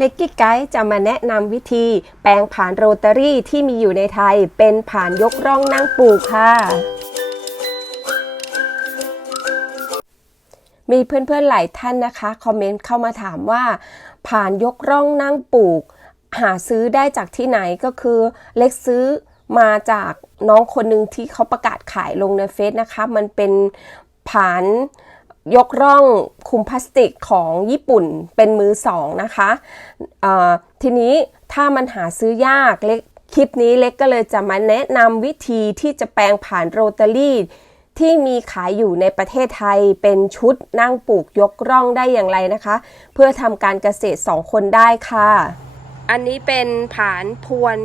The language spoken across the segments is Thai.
เล็กกี้ไกด์จะมาแนะนำวิธีแปลงผ่านโรตารี่ที่มีอยู่ในไทย เป็นผ่านยกร่องนั่งปลูกค่ะ มีเพื่อนๆหลายท่านนะคะ คอมเมนต์เข้ามาถามว่า ผ่านยกร่องนั่งปลูก หาซื้อได้จากที่ไหนก็คือเล็กซื้อมาจากน้องคนหนึ่งที่เขาประกาศขายลงในเฟซนะคะ มันเป็นผ่าน ยกร่องคุมพลาสติกของญี่ปุ่นเป็นมือสองนะคะทีนี้ถ้ามันหาซื้อยากเล็กคลิปนี้เล็กก็เลยจะมาแนะนำวิธีที่จะแปลงผ่านโรตารี่ที่มีขายอยู่ในประเทศไทยเป็นชุดนั่งปลูกยกร่องได้อย่างไรนะคะ เพื่อทำการเกษตร2คนได้ค่ะ อันนี้เป็นผานพวน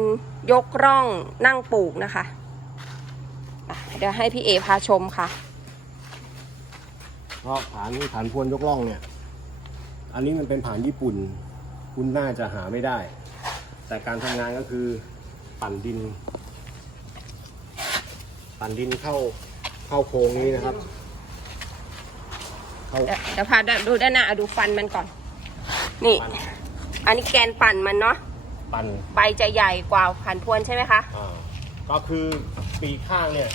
ยกร่องนั่งปลูกนะคะ เดี๋ยวให้พี่เอพาชมค่ะ เพราะผานผานพวนยกล่องเนี่ย อันนี้มันเป็นผานญี่ปุ่น คุณน่าจะหาไม่ได้ แต่การทำงานก็คือปั่นดิน ปั่นดินเข้าเข้าโครงนี้นะครับเข้าเดี๋ยวเดี๋ยวพาดูด้านหน้าอะดูฟันมันก่อน นี่ ปั่นอันนี้แกนปั่นมันเนาะปั่นใบจะใหญ่กว่าผ่านพวนใช่ไหมคะ อ่าก็คือปีกข้างเนี่ย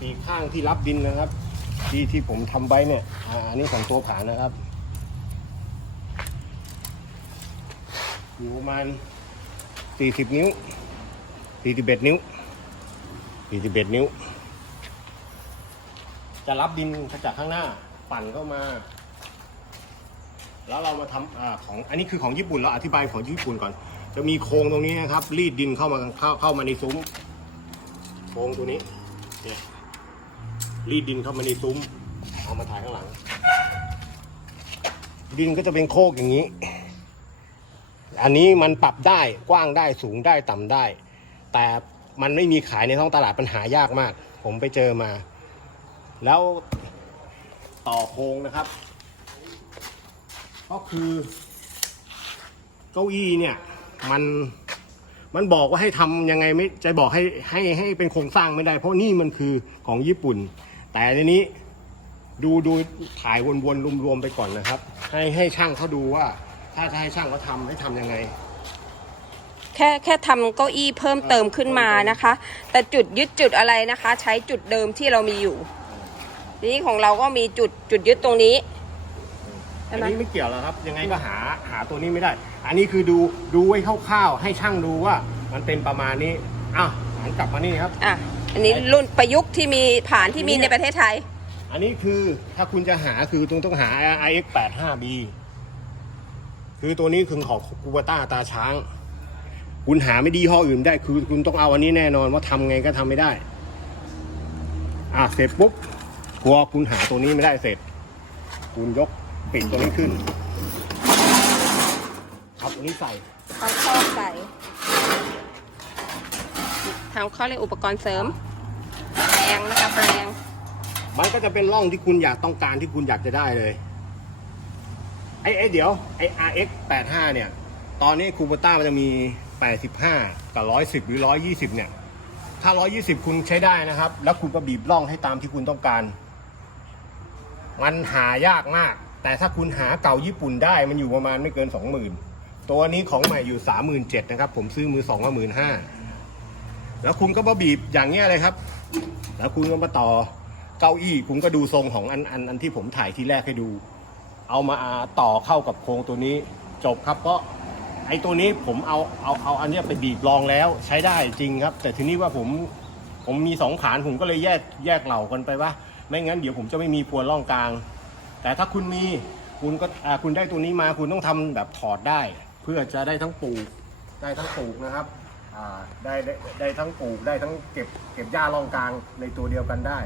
ปีกข้างที่รับดินนะครับ ที่ที่ผมทำไว้เนี่ยอันนี้ของตัวผานนะครับ อยู่ประมาณ 40 นิ้ว 41 นิ้ว 41 นิ้ว จะรับดินจากข้างหน้าปั่นเข้ามา แล้วเรามาทำอาของอันนี้คือของญี่ปุ่นเราอธิบายของญี่ปุ่นก่อน จะมีโครงตรงนี้นะครับ รีดดินเข้ามาเข้าเข้ามาในซุ้มโครงตัวนี้เนี่ย รีดดินเข้ามาในซุ้มเอามาถ่ายข้างหลัง ดินก็จะเป็นโคกอย่างนี้ อันนี้มันปรับได้กว้างได้สูงได้ต่ำได้ แต่มันไม่มีขายในท้องตลาดปัญหายากมาก ผมไปเจอมา แล้วต่อโครงนะครับ ก็คือเก้าอี้เนี่ยมันมันบอกว่าให้ทำยังไงไม่จะบอกให้ให้ให้เป็นโครงสร้างไม่ได้ เพราะนี่มันคือของญี่ปุ่น แต่ในนี้ดูดูถ่ายวนๆรวมๆไปก่อนนะครับ ให้ให้ช่างเขาดูว่า ถ้าจะให้ช่างเขาทำให้ทำยังไง แค่แค่ทำเก้าอี้เพิ่มเติมขึ้นมานะคะ แต่จุดยึดจุดอะไรนะคะ ใช้จุดเดิมที่เรามีอยู่ทีนี้ของเราก็มีจุดจุดยึดตรงนี้ใช่อันไหมนี้ไม่เกี่ยวแล้วครับ ยังไงก็หาหาตัวนี้ไม่ได้ อันนี้คือดูดูไว้คร่าวๆให้ช่างดูว่า มันเป็นประมาณนี้อ้าวหันกลับมานี่ครับอะ อันนี้รุ่นประยุกต์ที่มีฐานที่มีในประเทศไทย อันนี้คือถ้าคุณจะหาคือต้องต้องหา iX 8 5 B คือตัวนี้คือของกูบาต้าตาช้าง คุณหาไม่ดียี่ห้ออื่นได้ คือคุณต้องเอาอันนี้แน่นอนว่าทำไงก็ทำไม่ได้ อะเสร็จปุ๊บพอคุณหาตัวนี้ไม่ได้เสร็จ คุณยกปิดตัวนี้ขึ้นเอาตัวนี้ใส่เอาข้อใส่ ทำข้อเรียกอุปกรณ์เสริมแปลงนะคะแปลง มันก็จะเป็นร่องที่คุณอยากต้องการที่คุณอยากจะได้เลย ไอ้ไอ้เดี๋ยวไอ้ RX 85เนี่ย ตอนนี้คูเปต้ามันจะมี 85 กับ 110 หรือ 120 เนี่ย ถ้า 120 คุณใช้ได้นะครับ แล้วคุณก็บีบร่องให้ตามที่คุณต้องการ มันหายากมาก แต่ถ้าคุณหาเก่าญี่ปุ่นได้มันอยู่ประมาณไม่เกิน 20,000 ตัวนี้ของใหม่อยู่ 37,000นะครับ ผมซื้อมือสองมาหมื่นห้า แล้วคุณก็มาบีบอย่างเงี้ยเลยครับ แล้วคุณก็มาต่อเก้าอี้คุณก็ดูทรงของอันอันอันที่ผมถ่ายทีแรกให้ดู เอามาต่อเข้ากับโครงตัวนี้จบครับเพราะไอ้ตัวนี้ผมเอาเอาเอาอันเนี้ยไปบีบรองแล้วใช้ได้จริงครับ แต่ทีนี้ว่าผมผมมีสองฐานผมก็เลยแยกแยกเหล่ากันไปว่า ไม่งั้นเดี๋ยวผมจะไม่มีพวนร่องกลาง แต่ถ้าคุณมีคุณก็คุณได้ตัวนี้มาคุณต้องทำแบบถอดได้ เพื่อจะได้ทั้งปลูกได้ทั้งปลูกนะครับ ได้ได้ได้ทั้งปลูกได้ทั้งเก็บเก็บหญ้าร่องกลางในตัวเดียวกันได้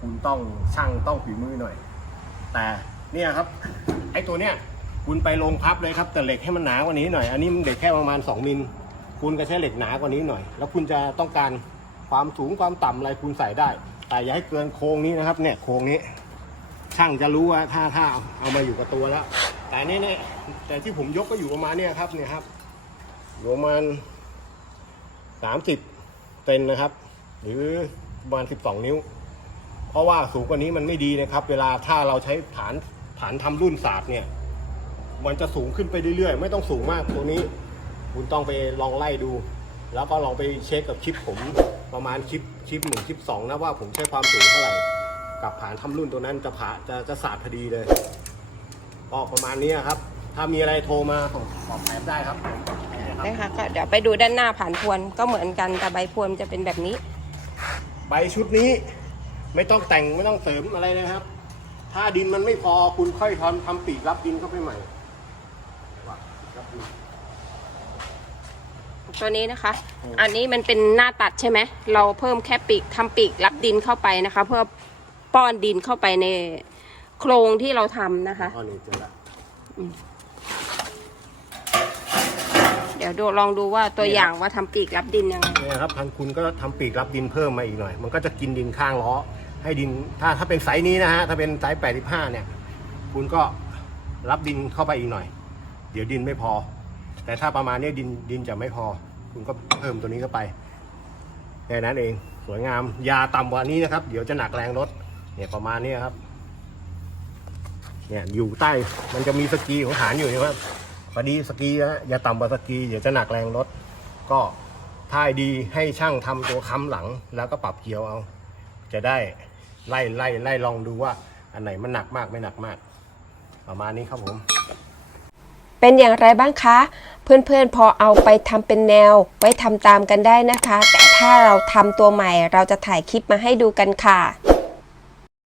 คุณต้องช่างต้องฝีมือหน่อย แต่เนี่ยครับไอ้ตัวเนี้ยคุณไปโรงพับเลยครับแต่เหล็กให้มันหนากว่านี้หน่อย อันนี้มันเหล็กแค่ประมาณ 2มิลคุณก็ใช้เหล็กหนากว่านี้หน่อย แล้วคุณจะต้องการความสูงความต่ำอะไรคุณใส่ได้ แต่อย่าให้เกินโค้งนี้นะครับ เนี่ยโค้งนี้ ช่างจะรู้ว่าถ้าถ้าเอามาอยู่กับตัวแล้ว แต่นี่เนี่ยแต่ที่ผมยกก็อยู่ประมาณเนี่ยครับเนี่ยครับประมาณ สามสิบเซนนะครับ หรือประมาณสิบสองนิ้ว เพราะว่าสูงกว่านี้มันไม่ดีนะครับ เวลาถ้าเราใช้ฐานฐานทำรุ่นศาสตร์เนี่ย มันจะสูงขึ้นไปเรื่อยๆ ไม่ต้องสูงมากตัวนี้ คุณต้องไปลองไล่ดู แล้วก็ลองไปเช็คกับคลิปผมประมาณคลิปคลิปหนึ่งคลิปสองนะว่าผมใช้ความสูงเท่าไหร่กับผานทำรุ่นตัวนั้นจะผ่าจะจะสาดพอดีเลยก็ประมาณนี้ครับ ถ้ามีอะไรโทรมาส่งสอบได้ครับ นะครับนะคะก็เดี๋ยวไปดูด้านหน้าผ่านพวนก็เหมือนกันแต่ใบพวนจะเป็นแบบนี้ ใบชุดนี้ไม่ต้องแต่งไม่ต้องเสริมอะไรนะครับ ถ้าดินมันไม่พอคุณค่อยทำทำปีกรับดินเข้าไปใหม่รับดินตัวนี้นะคะ อันนี้มันเป็นหน้าตัดใช่ไหม เราเพิ่มแค่ปีกทำปีกรับดินเข้าไปนะคะ เพื่อป้อนดินเข้าไปในโครงที่เราทำนะคะอ๋อนี่เจอละเดี๋ยวดูลองดูว่าตัวอย่างว่าทำปีกรับดินยังไง เนี่ยครับทางคุณก็ทำปีกรับดินเพิ่มมาอีกหน่อย มันก็จะกินดินข้างล้อ ให้ดินถ้าถ้าเป็นไซส์นี้นะฮะถ้าเป็นไซส์85 เนี่ย คุณก็รับดินเข้าไปอีกหน่อย เดี๋ยวดินไม่พอ แต่ถ้าประมาณนี้ดินดินจะไม่พอ คุณก็เพิ่มตัวนี้เข้าไปแค่นั้นเองสวยงามยาต่ำกว่านี้นะครับ เดี๋ยวจะหนักแรงรถเนี่ยประมาณนี้ครับเนี่ยอยู่ใต้มันจะมีสกีของฐานอยู่ใช่ไหม พอดีสกีนะอย่าต่ำกว่าสกีเดี๋ยวจะหนักแรงรถ ก็ถ้าดีให้ช่างทำตัวค้ำหลัง แล้วก็ปรับเกียวเอา จะได้ไล่ไล่ไล่ลองดูว่า อันไหนมันหนักมากไม่หนักมาก ประมาณนี้ครับผม เป็นอย่างไรบ้างคะ เพื่อนๆพอเอาไปทำเป็นแนว ไว้ทำตามกันได้นะคะ แต่ถ้าเราทำตัวใหม่เราจะถ่ายคลิปมาให้ดูกันค่ะ